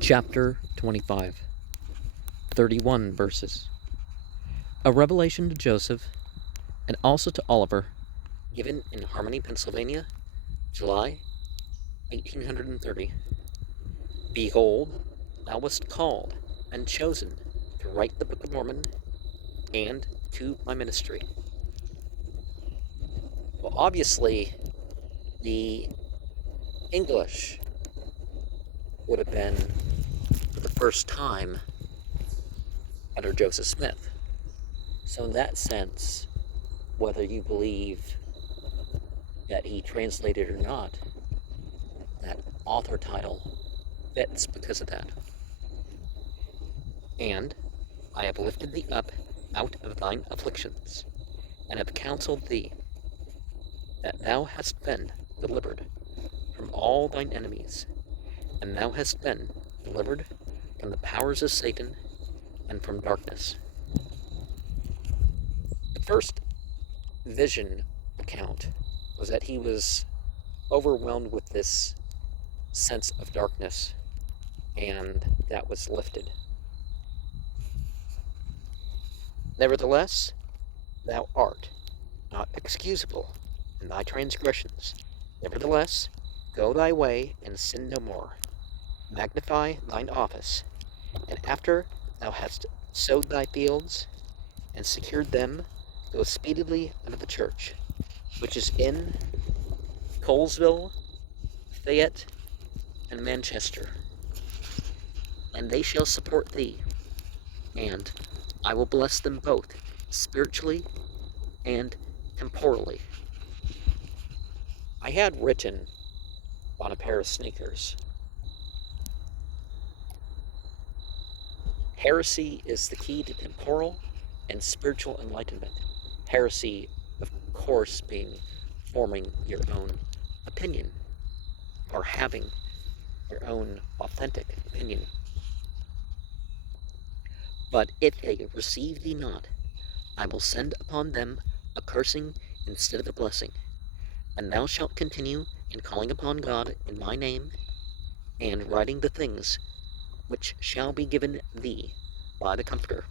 Chapter 25, 31 verses. A revelation to Joseph, and also to Oliver, given in Harmony, Pennsylvania, July 1830. Behold, thou wast called and chosen to write the Book of Mormon and to my ministry. Well, obviously, the English would have been for the first time under Joseph Smith. So in that sense, whether you believe that he translated or not, that author title fits because of that. And I have lifted thee up out of thine afflictions, and have counseled thee, that thou hast been delivered from all thine enemies, and thou hast been delivered from the powers of Satan and from darkness. The first vision account was that he was overwhelmed with this sense of darkness, and that was lifted. Nevertheless, thou art not excusable in thy transgressions. Nevertheless, go thy way and sin no more. Magnify thine office, and after thou hast sowed thy fields and secured them, go speedily unto the church, which is in Colesville, Fayette, and Manchester, and they shall support thee, and I will bless them both spiritually and temporally. I had written on a pair of sneakers, heresy is the key to temporal and spiritual enlightenment. Heresy, of course, being forming your own opinion, or having your own authentic opinion. But if they receive thee not, I will send upon them a cursing instead of a blessing. And thou shalt continue in calling upon God in my name, and writing the things which shall be given thee by the Comforter,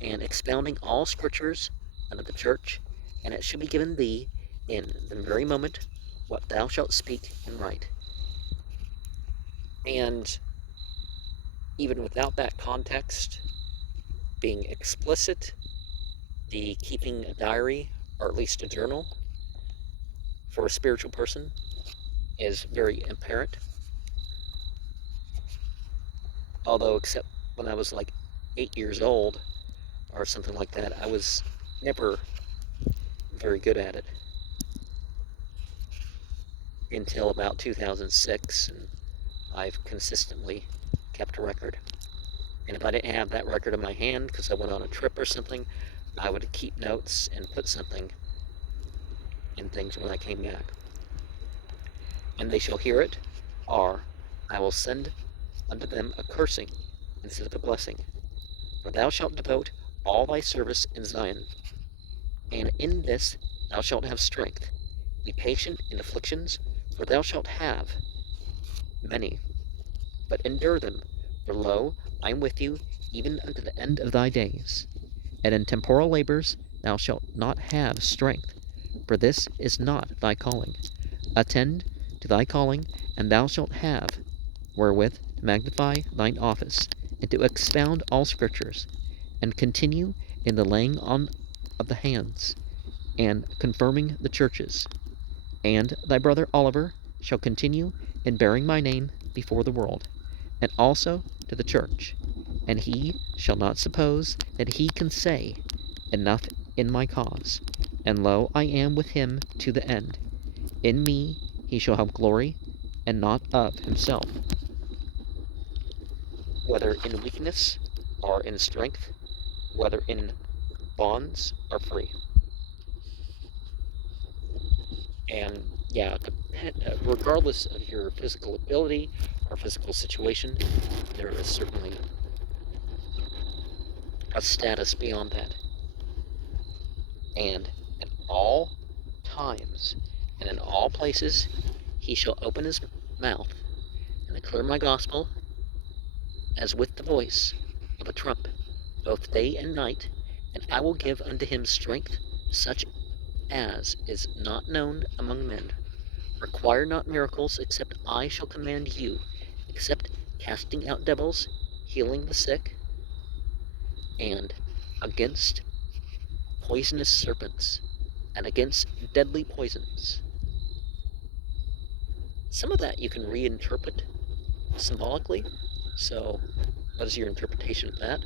and expounding all scriptures unto the church, and it shall be given thee in the very moment what thou shalt speak and write. And even without that context being explicit, the keeping a diary, or at least a journal, for a spiritual person is very apparent. Although, except when I was like 8 years old or something like that, I was never very good at it until about 2006, and I've consistently kept a record. And if I didn't have that record in my hand because I went on a trip or something, I would keep notes and put something in things when I came back. And they shall hear it, or I will send unto them a cursing instead of a blessing. For thou shalt devote all thy service in Zion, and in this thou shalt have strength. Be patient in afflictions, for thou shalt have many, but endure them. For lo, I am with you even unto the end of thy days. And in temporal labors thou shalt not have strength, for this is not thy calling. Attend to thy calling, and thou shalt have wherewith to magnify thine office, and to expound all scriptures, and continue in the laying on of the hands, and confirming the churches. And thy brother Oliver shall continue in bearing my name before the world, and also to the church. And he shall not suppose that he can say enough in my cause. And lo, I am with him to the end. In me he shall have glory, and not of himself, whether in weakness or in strength, whether in bonds or free. And yeah, regardless of your physical ability or physical situation, there is certainly a status beyond that. And at all times and in all places he shall open his mouth and declare my gospel as with the voice of a trump, both day and night, and I will give unto him strength such as is not known among men. Require not miracles, except I shall command you, except casting out devils, healing the sick, and against poisonous serpents, and against deadly poisons. Some of that you can reinterpret symbolically, so what is your interpretation of that?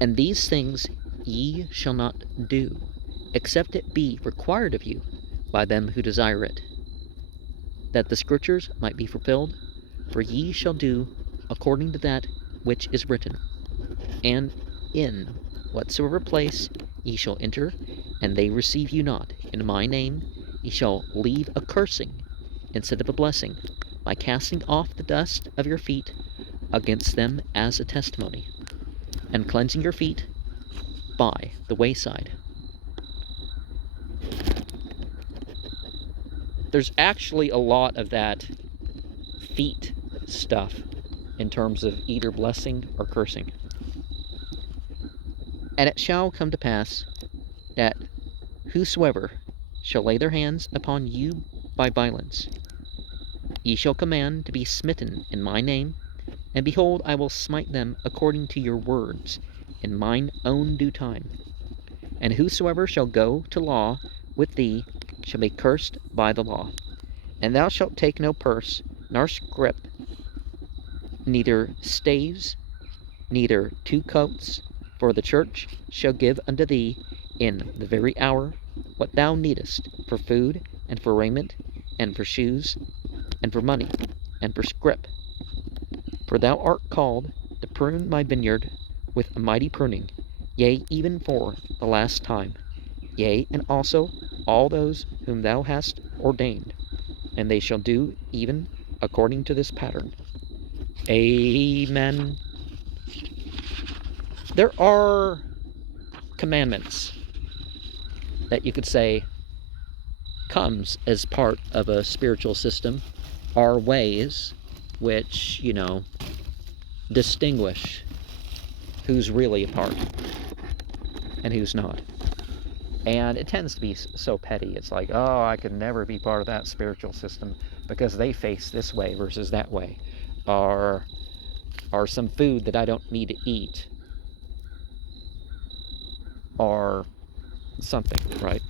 And these things ye shall not do, except it be required of you by them who desire it, that the scriptures might be fulfilled. For ye shall do according to that which is written. And in whatsoever place ye shall enter, and they receive you not, in my name ye shall leave a cursing instead of a blessing, by casting off the dust of your feet against them as a testimony, and cleansing your feet by the wayside. There's actually a lot of that feet stuff in terms of either blessing or cursing. And it shall come to pass that whosoever shall lay their hands upon you by violence, ye shall command to be smitten in my name, and behold, I will smite them according to your words in mine own due time. And whosoever shall go to law with thee shall be cursed by the law. And thou shalt take no purse, nor scrip, neither staves, neither 2 coats, for the church shall give unto thee in the very hour what thou needest for food, and for raiment, and for shoes, and for money, and for scrip. For thou art called to prune my vineyard with a mighty pruning, yea, even for the last time, yea, and also all those whom thou hast ordained, and they shall do even according to this pattern. Amen. There are commandments that you could say comes as part of a spiritual system, are ways which, distinguish who's really a part and who's not. And it tends to be so petty. It's like, oh, I could never be part of that spiritual system because they face this way versus that way. Or some food that I don't need to eat. Or something, right?